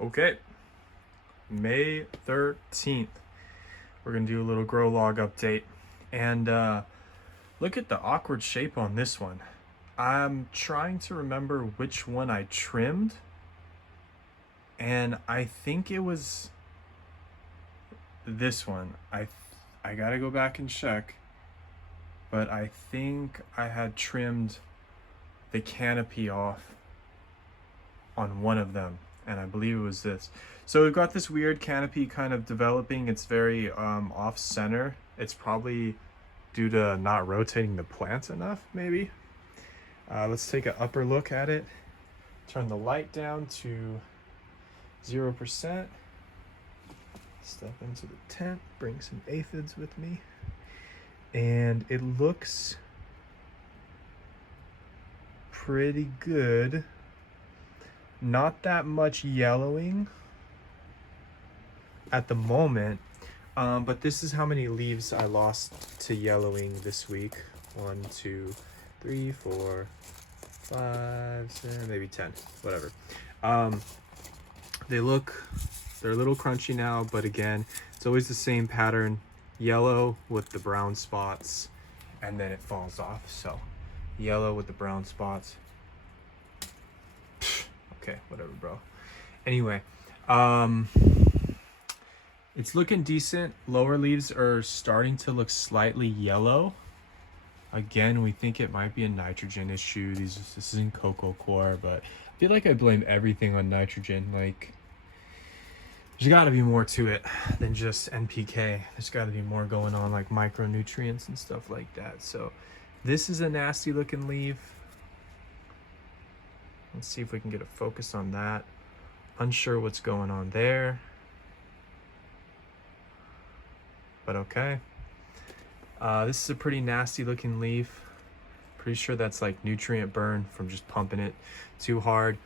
Okay, May 13th. We're gonna do a little Growlog update. And look at the awkward shape on this one. I'm trying to remember which one I trimmed. And I think it was this one. I gotta go back and check. But I think I had trimmed the canopy off on one of them, and I believe it was this. So we've got this weird canopy kind of developing. It's very off center. It's probably due to not rotating the plant enough, maybe. Let's take an upper look at it. Turn the light down to 0%. Step into the tent, bring some aphids with me. And it looks pretty good. Not that much yellowing at the moment, but this is how many leaves I lost to yellowing this week. 1, 2, 3, 4, 5, 6, maybe 10, whatever. They're a little crunchy now, but again, it's always the same pattern: yellow with the brown spots, and then it falls off. So yellow with the brown spots. Okay, whatever, bro. Anyway, it's looking decent. Lower leaves are starting to look slightly yellow. Again, we think it might be a nitrogen issue. This isn't cocoa core, but I feel like I blame everything on nitrogen. Like, there's got to be more to it than just NPK. There's got to be more going on, like micronutrients and stuff like that. So this is a nasty looking leaf. Let's see if we can get a focus on that. Unsure what's going on there, but okay. This is a pretty nasty looking leaf. Pretty sure that's like nutrient burn from just pumping it too hard.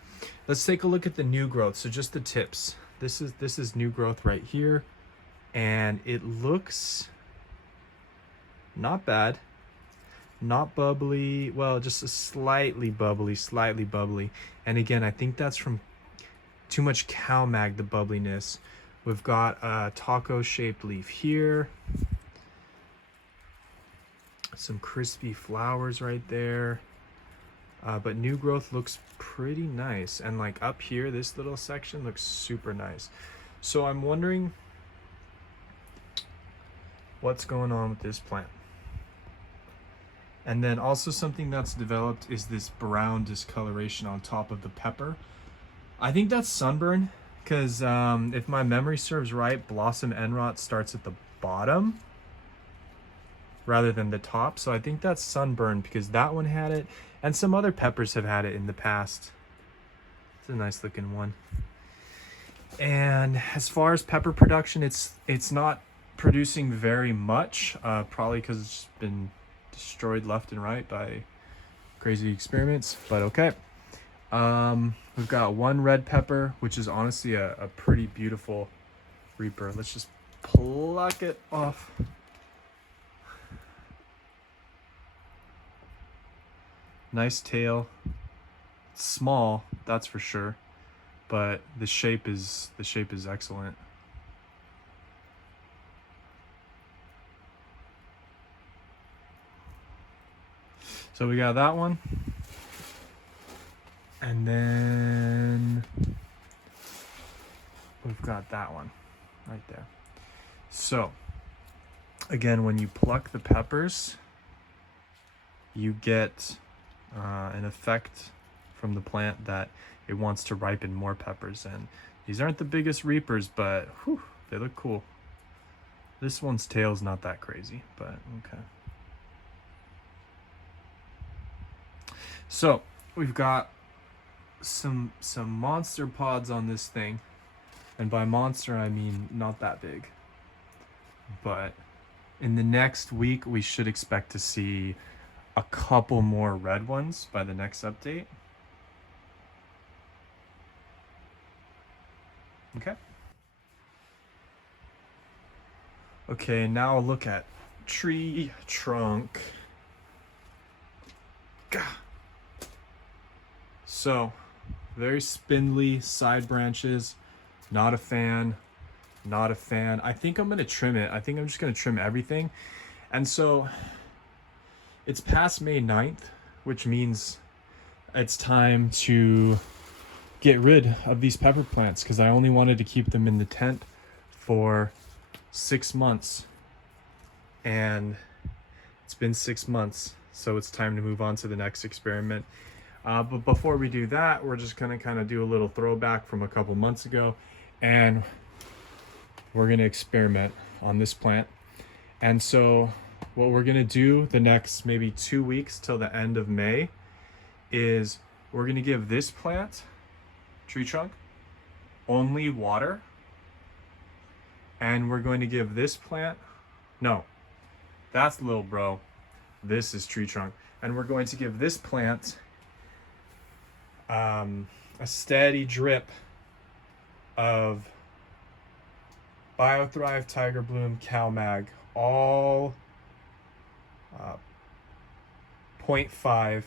Let's take a look at the new growth. So just the tips. This is new growth right here, and it looks not bad. Not bubbly, well, just a slightly bubbly. And again, I think that's from too much cow mag, the bubbliness. We've got a taco shaped leaf here. Some crispy flowers right there. But new growth looks pretty nice. And like up here, this little section looks super nice. So I'm wondering what's going on with this plant. And then also something that's developed is this brown discoloration on top of the pepper. I think that's sunburn, because if my memory serves right, blossom end rot starts at the bottom rather than the top. So I think that's sunburn, because that one had it, and some other peppers have had it in the past. It's a nice looking one. And as far as pepper production, it's not producing very much, probably because it's been destroyed left and right by crazy experiments, but okay. We've got one red pepper, which is honestly a pretty beautiful reaper. Let's just pluck it off. Nice tail. It's small, that's for sure, but the shape is excellent. So we got that one. And then we've got that one right there. So again, when you pluck the peppers, you get an effect from the plant that it wants to ripen more peppers. And these aren't the biggest reapers, but whew, they look cool. This one's tail's not that crazy, but okay. So we've got some monster pods on this thing, and by monster I mean not that big, but in the next week we should expect to see a couple more red ones by the next update. Okay, now a look at tree trunk. Gah. So very spindly side branches, Not a fan. Not a fan. I think I'm gonna trim it. I think I'm just gonna trim everything. And so it's past May 9th, which means it's time to get rid of these pepper plants because I only wanted to keep them in the tent for 6 months. And it's been 6 months, so it's time to move on to the next experiment. But before we do that, we're just gonna kind of do a little throwback from a couple months ago, and we're gonna experiment on this plant. And so what we're gonna do the next maybe 2 weeks till the end of May is we're gonna give this plant, tree trunk, only water. And we're going to give this plant, no, that's little bro, this is tree trunk. And we're going to give this plant a steady drip of BioThrive, Tiger Bloom, CalMag, all 0.5.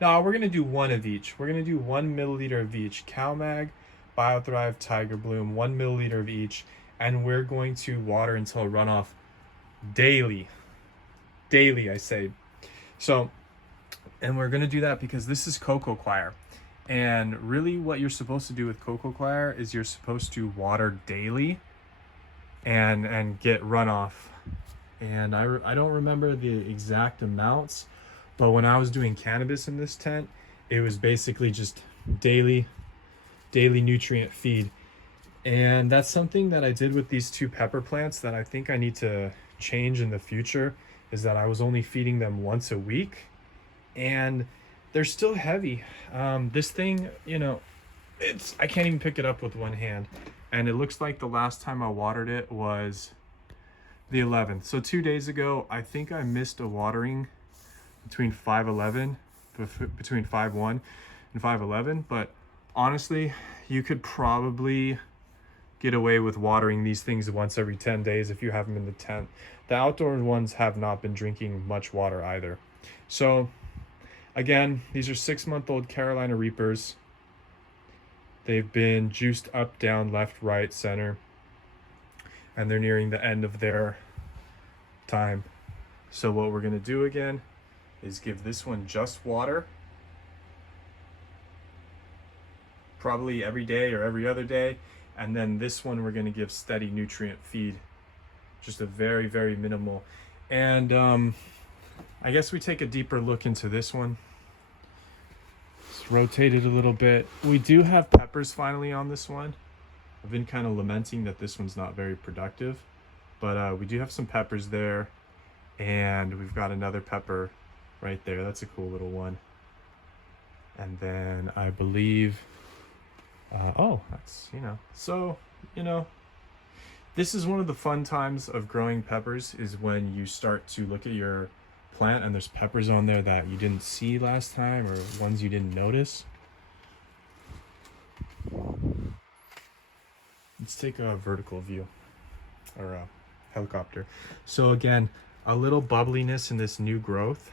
No, we're gonna do one of each. We're gonna do 1 milliliter of each. CalMag, BioThrive, Tiger Bloom, 1 milliliter of each, and we're going to water until runoff daily. Daily, I say. So, and we're gonna do that because this is cocoa coir. And really what you're supposed to do with cocoa coir is you're supposed to water daily and get runoff. And I don't remember the exact amounts, but when I was doing cannabis in this tent, it was basically just daily nutrient feed. And that's something that I did with these 2 pepper plants that I think I need to change in the future, is that I was only feeding them once a week, and they're still heavy. This thing, you know, I can't even pick it up with one hand. And it looks like the last time I watered it was the 11th. So 2 days ago, I think I missed a watering between 5:11, between 5:1 and 5:11. But honestly, you could probably get away with watering these things once every 10 days if you have them in the tent. The outdoor ones have not been drinking much water either. So again, these are 6-month-old Carolina Reapers. They've been juiced up, down, left, right, center, and they're nearing the end of their time. So what we're gonna do again is give this one just water, probably every day or every other day, and then this one we're gonna give steady nutrient feed, just a very, very minimal. And I guess we take a deeper look into this one. Just rotate it a little bit. We do have peppers finally on this one. I've been kind of lamenting that this one's not very productive, but we do have some peppers there, and we've got another pepper right there. That's a cool little one. And then I believe, oh, that's, you know, so, you know, this is one of the fun times of growing peppers, is when you start to look at your plant and there's peppers on there that you didn't see last time, or ones you didn't notice. Let's take a vertical view, or a helicopter. So again, a little bubbliness in this new growth.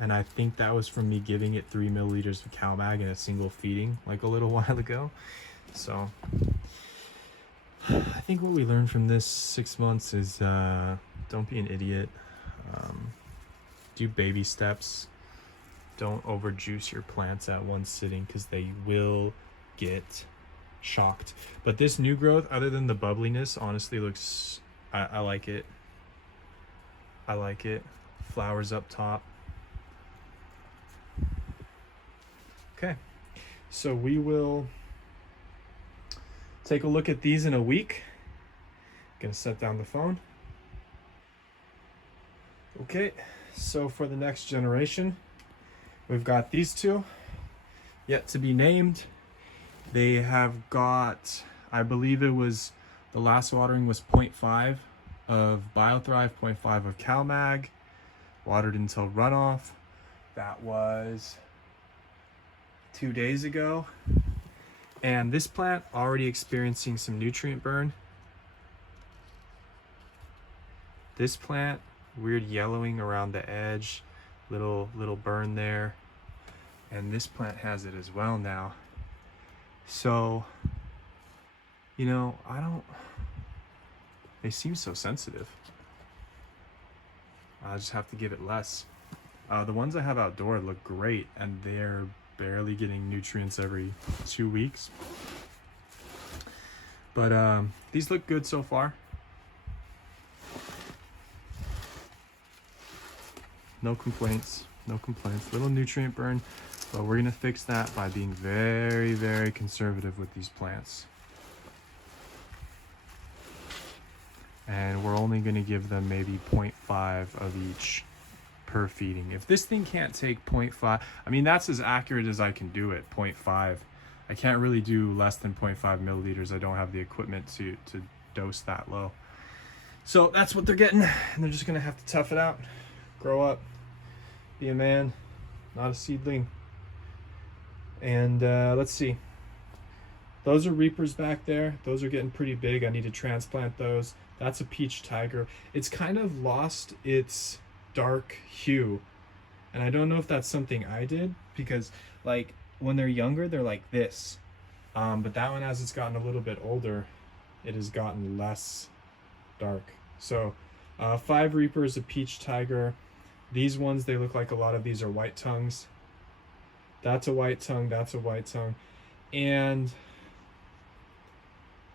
And I think that was from me giving it 3 milliliters of CalMag in a single feeding like a little while ago. So I think what we learned from this 6 months is don't be an idiot. Do baby steps. Don't overjuice your plants at one sitting, because they will get shocked. But this new growth, other than the bubbliness, honestly looks, I like it. I like it. Flowers up top. Okay, so we will take a look at these in a week. Gonna set down the phone. Okay, so for the next generation, we've got these 2 yet to be named. They have got, I believe it was, the last watering was 0.5 of BioThrive, 0.5 of CalMag, watered until runoff. That was 2 days ago. And this plant already experiencing some nutrient burn. This plant, weird yellowing around the edge, little burn there. And this plant has it as well now. So, you know, they seem so sensitive. I just have to give it less. The ones I have outdoor look great, and they're barely getting nutrients every 2 weeks. But these look good so far. No complaints, no complaints. Little nutrient burn, but we're gonna fix that by being very, very conservative with these plants. And we're only gonna give them maybe 0.5 of each per feeding. If this thing can't take 0.5, I mean, that's as accurate as I can do it, 0.5. I can't really do less than 0.5 milliliters. I don't have the equipment to dose that low. So that's what they're getting, and they're just gonna have to tough it out, grow up, be a man, not a seedling. And let's see. Those are reapers back there. Those are getting pretty big. I need to transplant those. That's a peach tiger. It's kind of lost its dark hue, and I don't know if that's something I did, because like when they're younger they're like this, but that one, as it's gotten a little bit older, it has gotten less dark. So 5 reapers, a peach tiger. These ones, they look like a lot of these are white tongues. That's a white tongue, that's a white tongue, and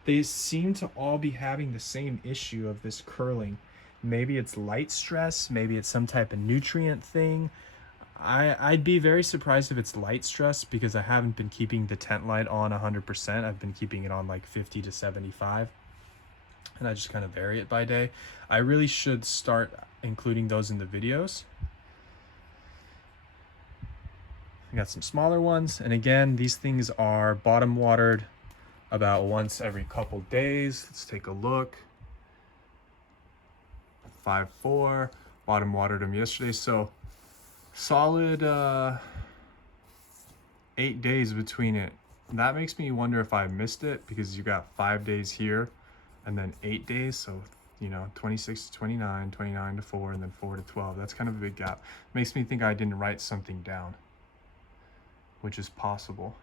they seem to all be having the same issue of this curling. Maybe it's light stress, maybe it's some type of nutrient thing. I'd be very surprised if it's light stress, because I haven't been keeping the tent light on 100%. I've been keeping it on like 50 to 75, and I just kind of vary it by day. I really should start including those in the videos. I got some smaller ones, and again, these things are bottom watered about once every couple days. Let's take a look. 5-4, bottom watered them yesterday, so solid 8 days between it. That makes me wonder if I missed it, because you got 5 days here and then 8 days, so you know, 26 to 29, 29 to 4, and then 4 to 12. That's kind of a big gap. Makes me think I didn't write something down, which is possible.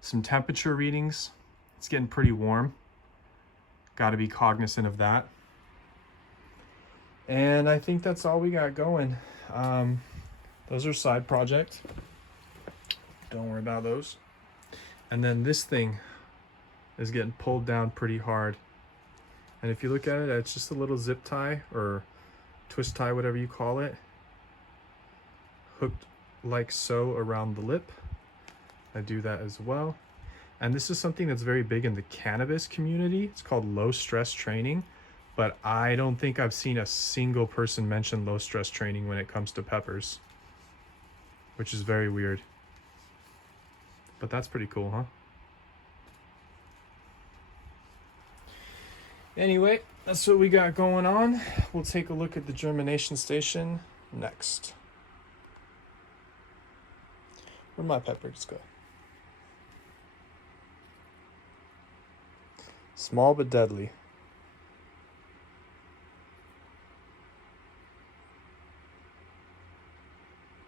Some temperature readings. It's getting pretty warm. Got to be cognizant of that. And I think that's all we got going. Those are side projects. Don't worry about those. And then this thing is getting pulled down pretty hard. And if you look at it, it's just a little zip tie or twist tie, whatever you call it, hooked like so around the lip. I do that as well. And this is something that's very big in the cannabis community. It's called low stress training, but I don't think I've seen a single person mention low stress training when it comes to peppers, which is very weird. But that's pretty cool, huh? Anyway, that's what we got going on. We'll take a look at the germination station next. Where'd my peppers go? Small but deadly.